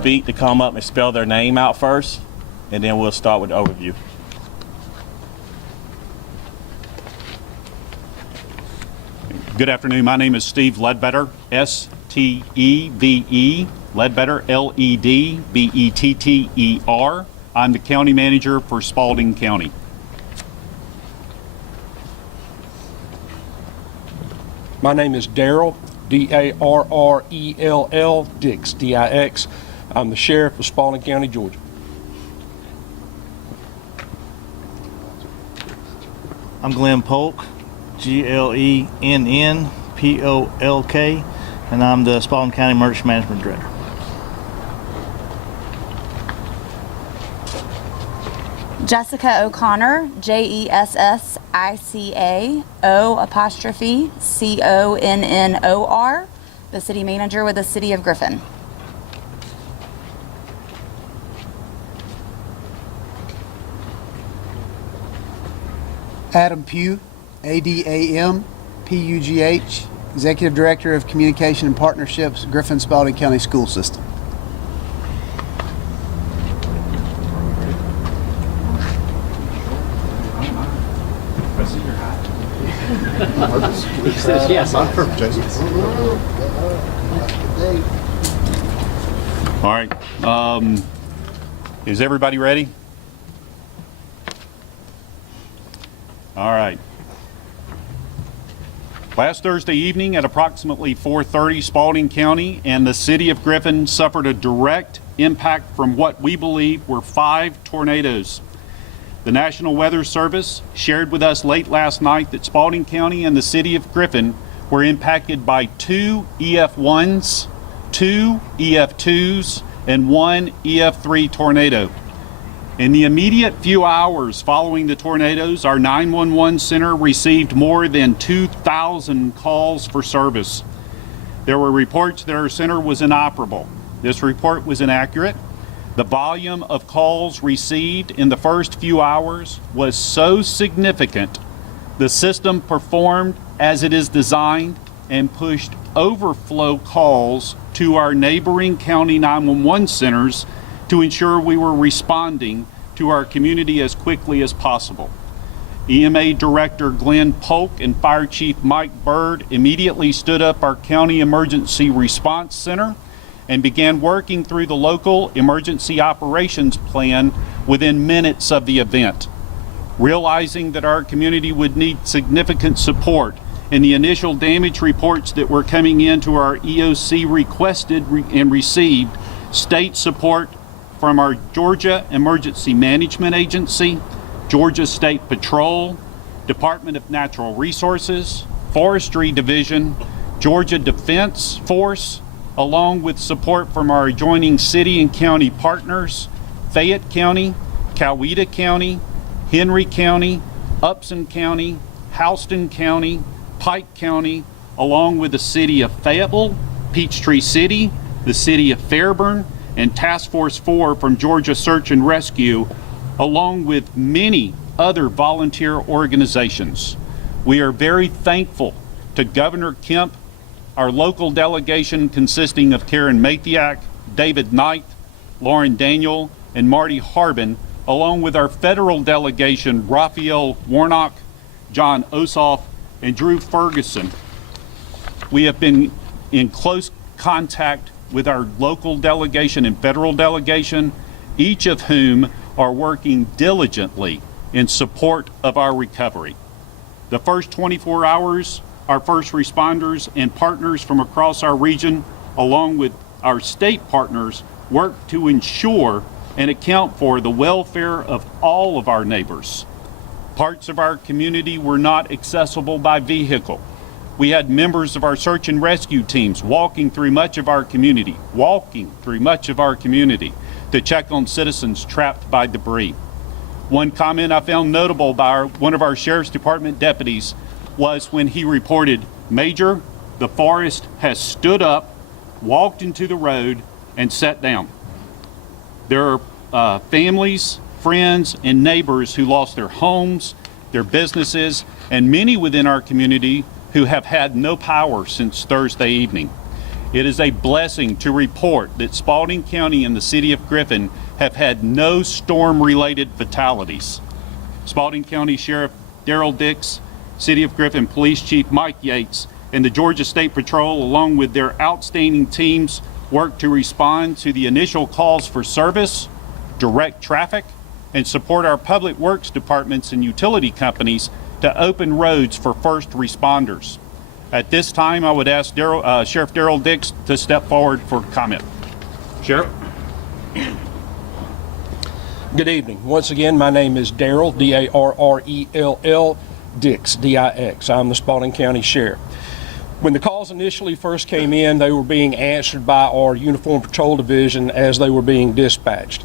speak to come up and spell their name out first, and then we'll start with the overview. Good afternoon. My name is Steve Ledbetter, S-T-E-V-E, Ledbetter, L-E-D-B-E-T-T-E-R. I'm the county manager for Spalding County. My name is Darrell, D-A-R-R-E-L-L, Dix, D-I-X. I'm the sheriff of Spalding County, Georgia. I'm Glenn Polk, G-L-E-N-N-P-O-L-K, and I'm the Spalding County Emergency Management Director. Jessica O'Connor, Jessica O''Connor, the City Manager with the City of Griffin. Adam Pugh, A-D-A-M-P-U-G-H, Executive Director of Communication and Partnerships, Griffin Spalding County School System. He says, yes, I'm from All right. Is everybody ready? All right. Last Thursday evening at approximately 4:30, Spalding County and the city of Griffin suffered a direct impact from what we believe were 5 tornadoes. The National Weather Service shared with us late last night that Spalding County and the city of Griffin were impacted by 2 EF1s, 2 EF2s, and 1 EF3 tornado. In the immediate few hours following the tornadoes, our 911 center received more than 2,000 calls for service. There were reports that our center was inoperable. This report was inaccurate. The volume of calls received in the first few hours was so significant, the system performed as it is designed and pushed overflow calls to our neighboring county 911 centers to ensure we were responding to our community as quickly as possible. EMA Director Glenn Polk and Fire Chief Mike Bird immediately stood up our County Emergency Response Center and began working through the local emergency operations plan within minutes of the event. Realizing that our community would need significant support, and the initial damage reports that were coming into our EOC requested and received state support from our Georgia Emergency Management Agency, Georgia State Patrol, Department of Natural Resources, Forestry Division, Georgia Defense Force, along with support from our adjoining city and county partners, Fayette County, Coweta County, Henry County, Upson County, Houston County, Pike County, along with the city of Fayetteville, Peachtree City, the city of Fairburn, and Task Force 4 from Georgia Search and Rescue, along with many other volunteer organizations. We are very thankful to Governor Kemp, our local delegation consisting of Karen Mathiak, David Knight, Lauren Daniel, and Marty Harbin, along with our federal delegation, Raphael Warnock, John Ossoff, and Drew Ferguson. We have been in close contact with our local delegation and federal delegation, each of whom are working diligently in support of our recovery. The first 24 hours, our first responders and partners from across our region, along with our state partners, worked to ensure and account for the welfare of all of our neighbors. Parts of our community were not accessible by vehicle. We had members of our search and rescue teams walking through much of our community to check on citizens trapped by debris. One comment I found notable by one of our Sheriff's Department deputies was when he reported, "Major, the forest has stood up, walked into the road, and sat down." There are families, friends, and neighbors who lost their homes, their businesses, and many within our community who have had no power since Thursday evening. It is a blessing to report that Spalding County and the city of Griffin have had no storm-related fatalities. Spalding County Sheriff Darrell Dix, City of Griffin Police Chief Mike Yates, and the Georgia State Patrol, along with their outstanding teams, worked to respond to the initial calls for service, direct traffic, and support our public works departments and utility companies to open roads for first responders. At this time, I would ask Sheriff Darrell Dix to step forward for comment. Sheriff? Good evening. Once again, my name is Darrell, D-A-R-R-E-L-L, Dix, D-I-X. I'm the Spalding County Sheriff. When the calls initially first came in, they were being answered by our Uniform Patrol Division as they were being dispatched.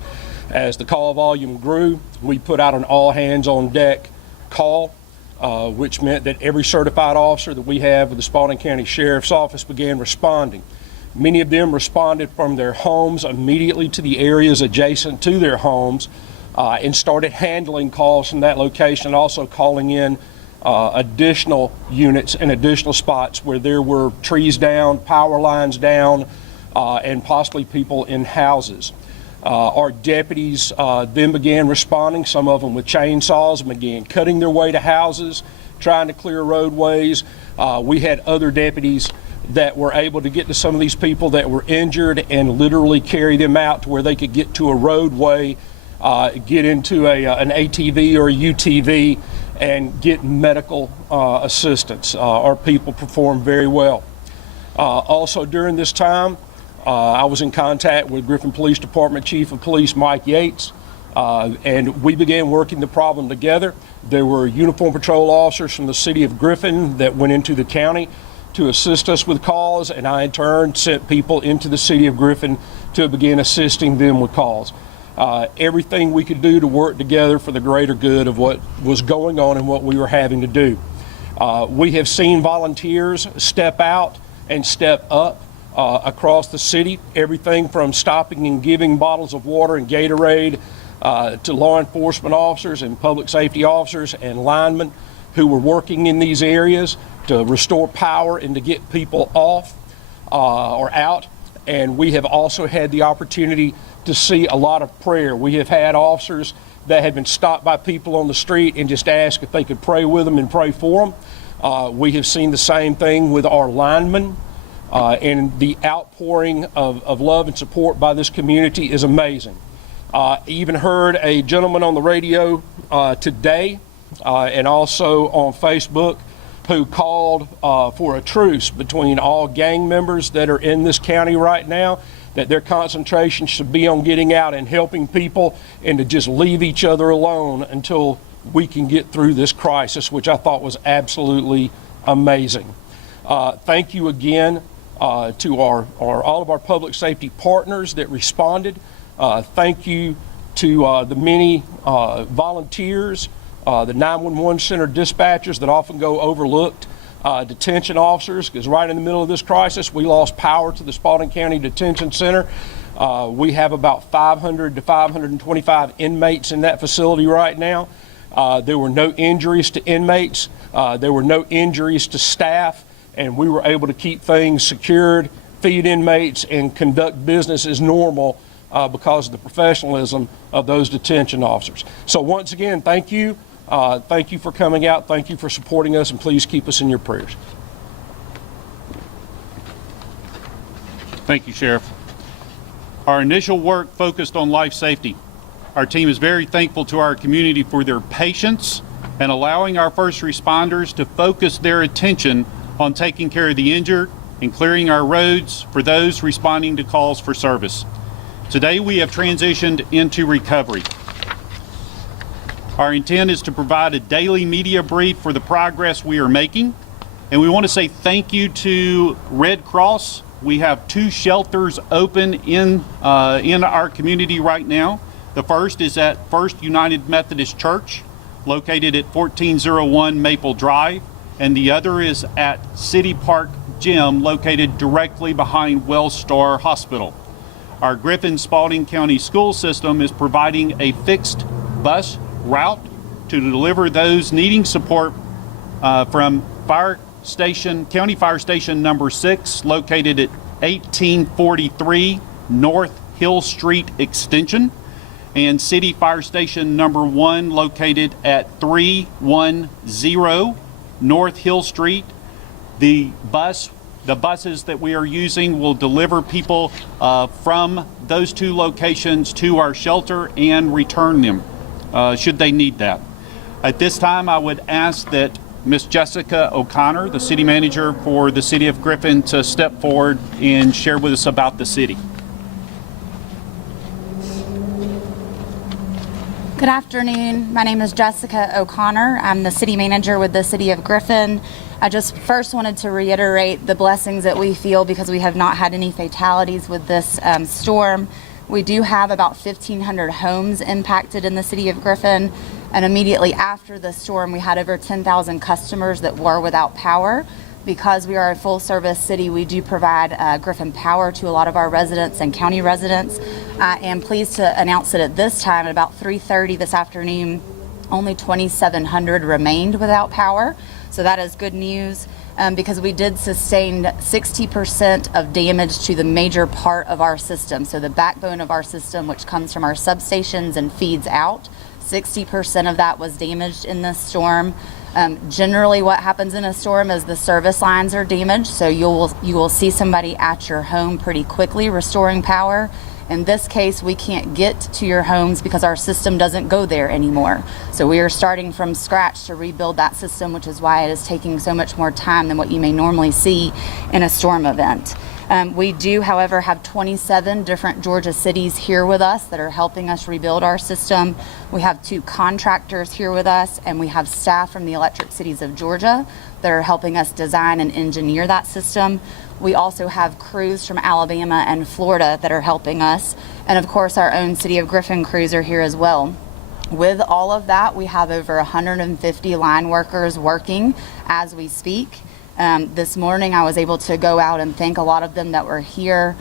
As the call volume grew, we put out an all-hands-on-deck call, which meant that every certified officer that we have with the Spalding County Sheriff's Office began responding. Many of them responded from their homes immediately to the areas adjacent to their homes and started handling calls from that location, and also calling in additional units and additional spots where there were trees down, power lines down, and possibly people in houses. Our deputies then began responding, some of them with chainsaws, and began cutting their way to houses, trying to clear roadways. We had other deputies that were able to get to some of these people that were injured and literally carry them out to where they could get to a roadway, get into an ATV or a UTV, and get medical assistance. Our people performed very well. Also during this time, I was in contact with Griffin Police Department Chief of Police Mike Yates, and we began working the problem together. There were uniform patrol officers from the city of Griffin that went into the county to assist us with calls, and I in turn sent people into the city of Griffin to begin assisting them with calls. Everything we could do to work together for the greater good of what was going on and what we were having to do. We have seen volunteers step out and step up across the city, everything from stopping and giving bottles of water and Gatorade to law enforcement officers and public safety officers and linemen who were working in these areas to restore power and to get people off or out. And we have also had the opportunity to see a lot of prayer. We have had officers that have been stopped by people on the street and just asked if they could pray with them and pray for them. We have seen the same thing with our linemen, and the outpouring of love and support by this community is amazing. Even heard a gentleman on the radio today and also on Facebook who called for a truce between all gang members that are in this county right now, that their concentration should be on getting out and helping people and to just leave each other alone until we can get through this crisis, which I thought was absolutely amazing. Thank you again to all of our public safety partners that responded. Thank you to the many volunteers, the 911 center dispatchers that often go overlooked, detention officers, because right in the middle of this crisis, we lost power to the Spalding County Detention Center. We have about 500 to 525 inmates in that facility right now. There were no injuries to inmates. There were no injuries to staff, and we were able to keep things secured, feed inmates, and conduct business as normal because of the professionalism of those detention officers. So once again, thank you. Thank you for coming out. Thank you for supporting us, and please keep us in your prayers. Thank you, Sheriff. Our initial work focused on life safety. Our team is very thankful to our community for their patience and allowing our first responders to focus their attention on taking care of the injured and clearing our roads for those responding to calls for service. Today, we have transitioned into recovery. Our intent is to provide a daily media brief for the progress we are making, and we want to say thank you to Red Cross. We have 2 shelters open in our community right now. The first is at First United Methodist Church, located at 1401 Maple Drive, and the other is at City Park Gym, located directly behind Wellstar Hospital. Our Griffin Spalding County School System is providing a fixed bus route to deliver those needing support from County Fire Station number 6, located at 1843 North Hill Street Extension, and City Fire Station number 1, located at 310 North Hill Street. The buses that we are using will deliver people from those 2 locations to our shelter and return them should they need that. At this time, I would ask that Ms. Jessica O'Connor, the city manager for the city of Griffin, to step forward and share with us about the city. Good afternoon. My name is Jessica O'Connor. I'm the city manager with the city of Griffin. I just first wanted to reiterate the blessings that we feel because we have not had any fatalities with this storm. We do have about 1,500 homes impacted in the city of Griffin, and immediately after the storm, we had over 10,000 customers that were without power. Because we are a full-service city, we do provide Griffin Power to a lot of our residents and county residents. I am pleased to announce that at this time, at about 3:30 this afternoon, only 2,700 remained without power. So that is good news. because we did sustain 60% of damage to the major part of our system. So the backbone of our system, which comes from our substations and feeds out, 60% of that was damaged in this storm. Generally what happens in a storm is the service lines are damaged, so you will see somebody at your home pretty quickly restoring power. In this case, we can't get to your homes because our system doesn't go there anymore. So we are starting from scratch to rebuild that system, which is why it is taking so much more time than what you may normally see in a storm event. We do, however, have 27 different Georgia cities here with us that are helping us rebuild our system. We have 2 contractors here with us, and we have staff from the electric cities of Georgia that are helping us design and engineer that system. We also have crews from Alabama and Florida that are helping us. And of course, our own City of Griffin crews are here as well. With all of that, we have over 150 line workers working as we speak. This morning, I was able to go out and thank a lot of them that were here,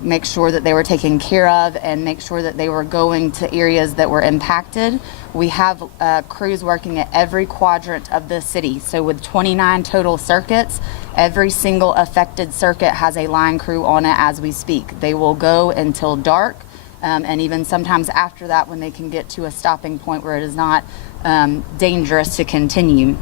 make sure that they were taken care of, and make sure that they were going to areas that were impacted. We have crews working at every quadrant of the city. So with 29 total circuits, every single affected circuit has a line crew on it as we speak. They will go until dark, and even sometimes after that when they can get to a stopping point where it is not dangerous to continue.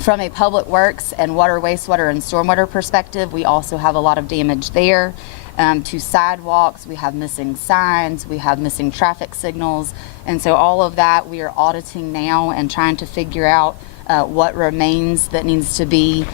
From a public works and water, wastewater, and stormwater perspective, we also have a lot of damage there. To sidewalks, we have missing signs, we have missing traffic signals, and so all of that we are auditing now and trying to figure out what remains that needs to be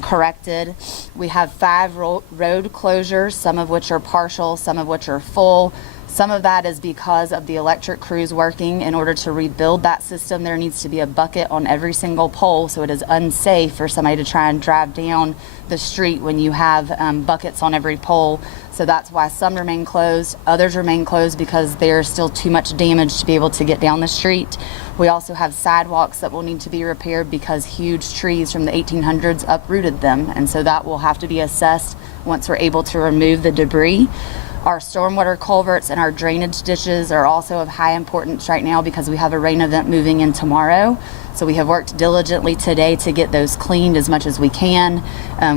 corrected. We have 5 road closures, some of which are partial, some of which are full. Some of that is because of the electric crews working. In order to rebuild that system, there needs to be a bucket on every single pole, so it is unsafe for somebody to try and drive down the street when you have buckets on every pole. So that's why some remain closed. Others remain closed because there's still too much damage to be able to get down the street. We also have sidewalks that will need to be repaired because huge trees from the 1800s uprooted them, and so that will have to be assessed once we're able to remove the debris. Our stormwater culverts and our drainage ditches are also of high importance right now because we have a rain event moving in tomorrow. So we have worked diligently today to get those cleaned as much as we can.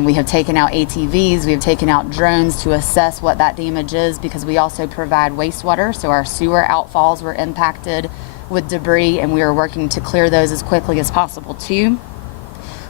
We have taken out ATVs, we have taken out drones to assess what that damage is because we also provide wastewater. So our sewer outfalls were impacted with debris, and we are working to clear those as quickly as possible too.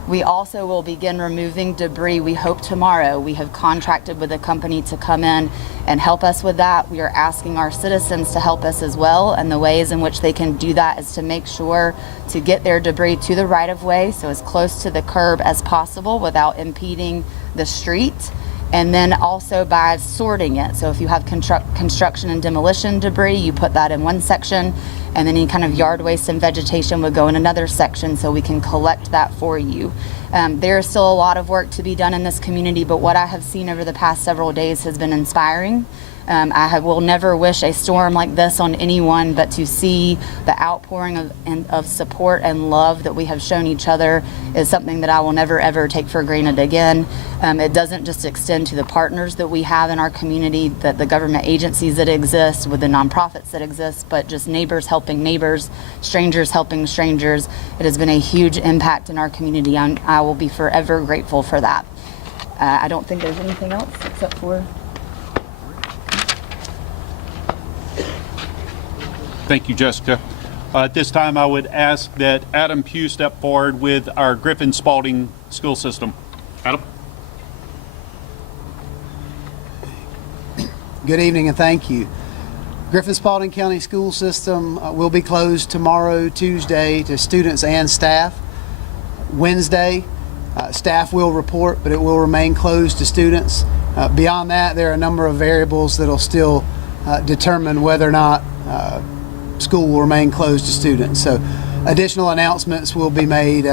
We also will begin removing debris, we hope tomorrow. We have contracted with a company to come in and help us with that. We are asking our citizens to help us as well, and the ways in which they can do that is to make sure to get their debris to the right of way, so as close to the curb as possible without impeding the street. And then also by sorting it. So if you have construction and demolition debris, you put that in one section, and then any kind of yard waste and vegetation would go in another section, so we can collect that for you. There is still a lot of work to be done in this community, but what I have seen over the past several days has been inspiring. Will never wish a storm like this on anyone, but to see the outpouring of support and love that we have shown each other is something that I will never ever take for granted again. It doesn't just extend to the partners that we have in our community, that the government agencies that exist, with the nonprofits that exist, but just neighbors helping neighbors, strangers helping strangers. It has been a huge impact in our community, and I will be forever grateful for that. I don't think there's anything else except for... Thank you, Jessica. At this time, I would ask that Adam Pugh step forward with our Griffin Spalding school system. Adam? Good evening and thank you. Griffin Spalding County School System will be closed tomorrow, Tuesday, to students and staff. Wednesday, staff will report, but it will remain closed to students. Beyond that, there are a number of variables that will still determine whether or not school will remain closed to students. So additional announcements will be made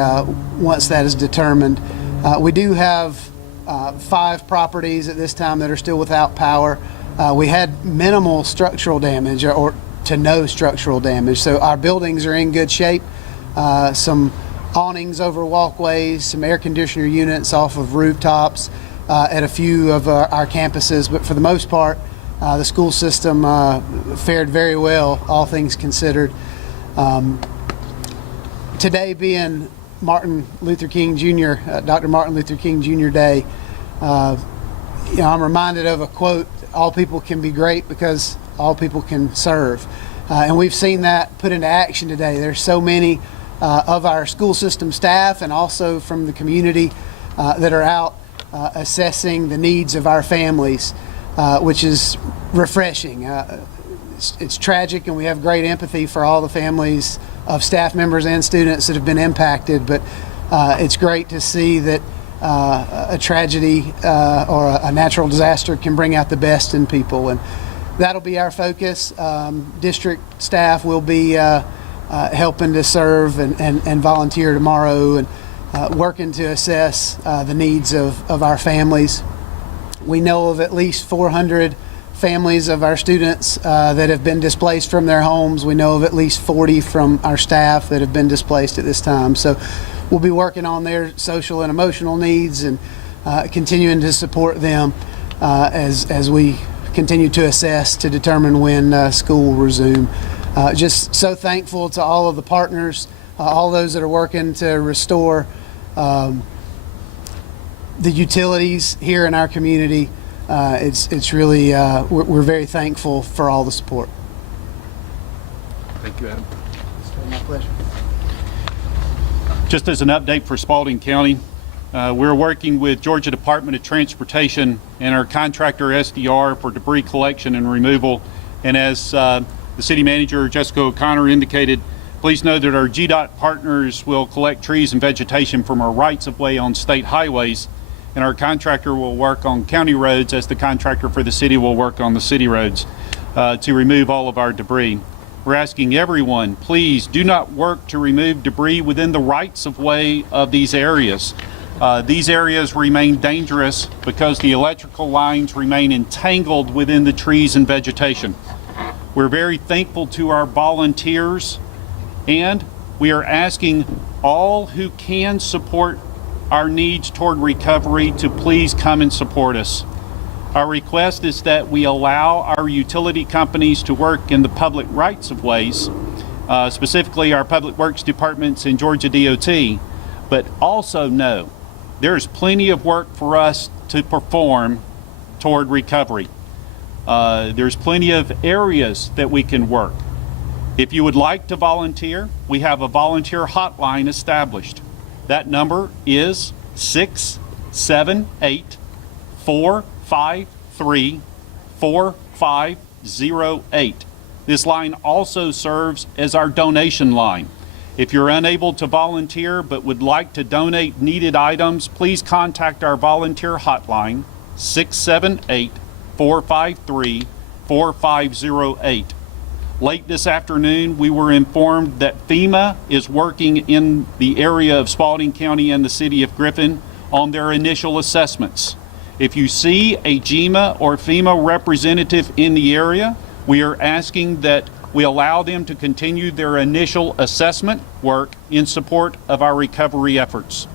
once that is determined. We do have 5 properties at this time that are still without power. We had minimal structural damage or to no structural damage. So our buildings are in good shape. Some awnings over walkways, some air conditioner units off of rooftops at a few of our campuses, but for the most part, the school system fared very well, all things considered. Today being Martin Luther King Jr., Dr. Martin Luther King Jr. Day, I'm reminded of a quote: "All people can be great because all people can serve." And we've seen that put into action today. There's so many of our school system staff and also from the community that are out assessing the needs of our families, which is refreshing. It's tragic, and we have great empathy for all the families of staff members and students that have been impacted, but it's great to see that a tragedy or a natural disaster can bring out the best in people, and that'll be our focus. District staff will be helping to serve and volunteer tomorrow, and working to assess the needs of our families. We know of at least 400 families of our students that have been displaced from their homes. We know of at least 40 from our staff that have been displaced at this time. So we'll be working on their social and emotional needs and continuing to support them as we continue to assess to determine when school will resume. Just so thankful to all of the partners, all those that are working to restore the utilities here in our community. It's really, we're very thankful for all the support. Thank you, Adam. My pleasure. Just as an update for Spalding County, we're working with Georgia Department of Transportation and our contractor SDR for debris collection and removal. And as the city manager, Jessica O'Connor, indicated, please know that our GDOT partners will collect trees and vegetation from our rights-of-way on state highways, and our contractor will work on county roads as the contractor for the city will work on the city roads to remove all of our debris. We're asking everyone, please do not work to remove debris within the rights-of-way of these areas. These areas remain dangerous because the electrical lines remain entangled within the trees and vegetation. We're very thankful to our volunteers, and we are asking all who can support our needs toward recovery to please come and support us. Our request is that we allow our utility companies to work in the public rights of ways, specifically our public works departments in Georgia DOT, but also know there's plenty of work for us to perform toward recovery. There's plenty of areas that we can work. If you would like to volunteer, we have a volunteer hotline established. That number is 678-453-4508. This line also serves as our donation line. If you're unable to volunteer but would like to donate needed items, please contact our volunteer hotline, 678-453-4508. Late this afternoon, we were informed that FEMA is working in the area of Spalding County and the city of Griffin on their initial assessments. If you see a GEMA or FEMA representative in the area, we are asking that we allow them to continue their initial assessment work in support of our recovery efforts.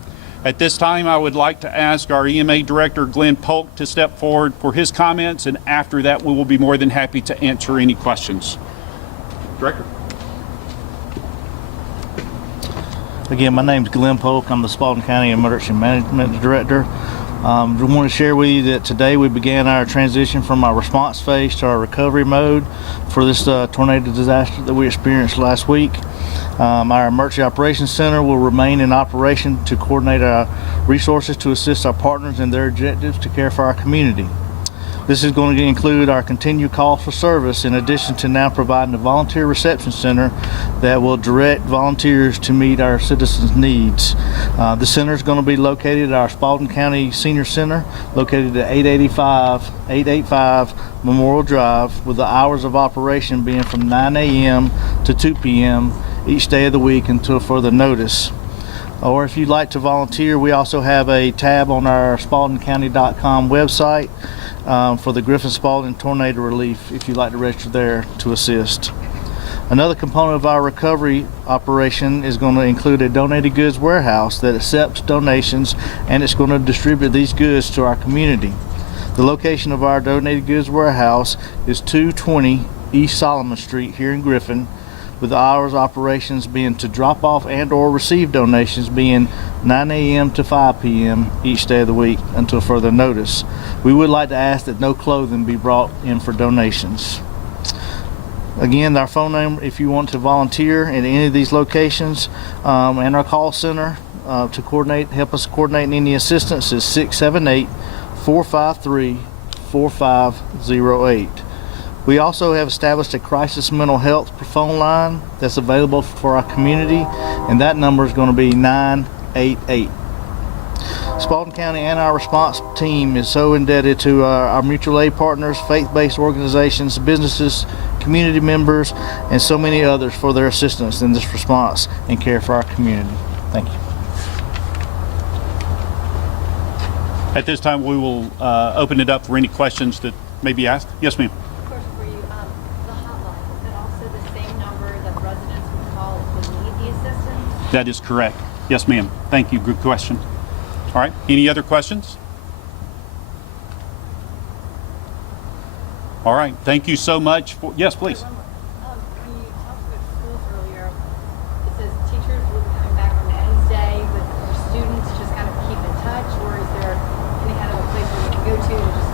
At this time, I would like to ask our EMA Director, Glenn Polk, to step forward for his comments, and after that, we will be more than happy to answer any questions. Director. Again, my name's Glenn Polk. I'm the Spalding County Emergency Management Director. I want to share with you that today we began our transition from our response phase to our recovery mode for this tornado disaster that we experienced last week. Our Emergency Operations Center will remain in operation to coordinate our resources to assist our partners in their objectives to care for our community. This is going to include our continued call for service, in addition to now providing a volunteer reception center that will direct volunteers to meet our citizens' needs. The center is going to be located at our Spalding County Senior Center, located at 885 Memorial Drive, with the hours of operation being from 9 a.m. to 2 p.m. each day of the week until further notice. Or if you'd like to volunteer, we also have a tab on our spaldingcounty.com website for the Griffin Spalding Tornado Relief, if you'd like to register there to assist. Another component of our recovery operation is going to include a donated goods warehouse that accepts donations, and it's going to distribute these goods to our community. The location of our donated goods warehouse is 220 East Solomon Street here in Griffin. with the hours of operations being to drop off and or receive donations being 9 a.m. to 5 p.m. each day of the week until further notice. We would like to ask that no clothing be brought in for donations. Again, our phone number if you want to volunteer at any of these locations, and our call center to help us coordinate any assistance is 678-453-4508. We also have established a crisis mental health phone line that's available for our community, and that number is going to be 988. Spalding County and our response team is so indebted to our mutual aid partners, faith-based organizations, businesses, community members, and so many others for their assistance in this response and care for our community. Thank you. At this time, we will open it up for any questions that may be asked. Yes, ma'am. Question for you. The hotline, is that also the same number that residents would call if they need the assistance? That is correct. Yes, ma'am. Thank you. Good question. All right. Any other questions? All right. Thank you so much. Yes, please. When you talked about schools earlier, it says teachers will be coming back on Wednesday, but for students just kind of keep in touch, or is there any kind of a place where you can go to just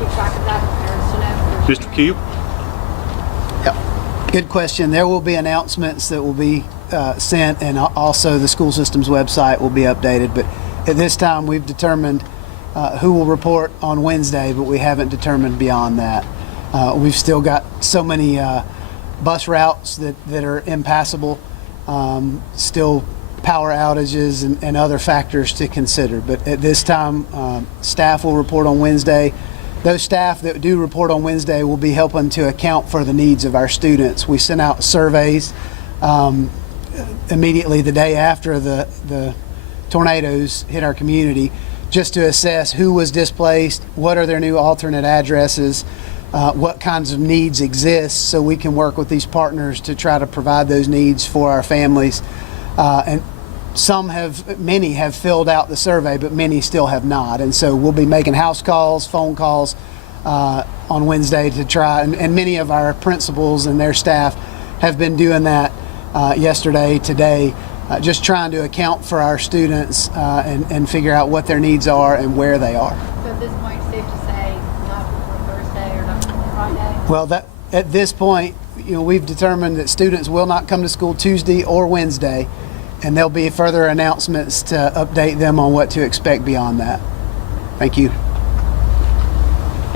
keep track of that for parents to know? Mr. Q? Yep. Good question. There will be announcements that will be sent, and also the school system's website will be updated. But at this time, we've determined who will report on Wednesday, but we haven't determined beyond that. We've still got so many bus routes that are impassable, still power outages and other factors to consider. But at this time, staff will report on Wednesday. Those staff that do report on Wednesday will be helping to account for the needs of our students. We sent out surveys immediately the day after the tornadoes hit our community, just to assess who was displaced, what are their new alternate addresses, what kinds of needs exist, so we can work with these partners to try to provide those needs for our families. And many have filled out the survey, but many still have not. And so we'll be making house calls, phone calls on Wednesday to try, and many of our principals and their staff have been doing that yesterday, today, just trying to account for our students and figure out what their needs are and where they are. So at this point, safe to say not before Thursday or not before Friday? Well, at this point, we've determined that students will not come to school Tuesday or Wednesday, and there'll be further announcements to update them on what to expect beyond that. Thank you.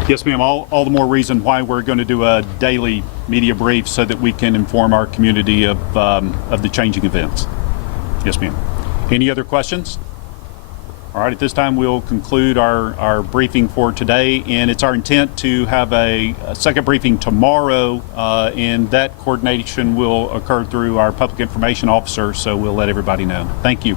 Yes, ma'am. All the more reason why we're going to do a daily media brief so that we can inform our community of the changing events. Yes, ma'am. Any other questions? All right, at this time we'll conclude our briefing for today, and it's our intent to have a second briefing tomorrow, and that coordination will occur through our public information officer, so we'll let everybody know. Thank you.